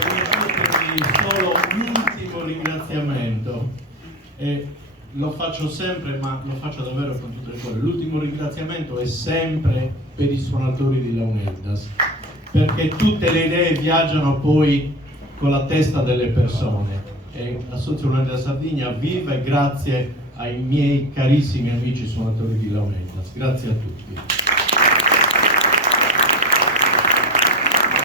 Permettetemi solo un ultimo ringraziamento, e lo faccio sempre, ma lo faccio davvero con tutto il cuore. L'ultimo ringraziamento è sempre per i suonatori di Leonidas, perché tutte le idee viaggiano poi con la testa delle persone, e l'Associazione della Sardegna vive grazie ai miei carissimi amici suonatori di Leonidas. Grazie a tutti.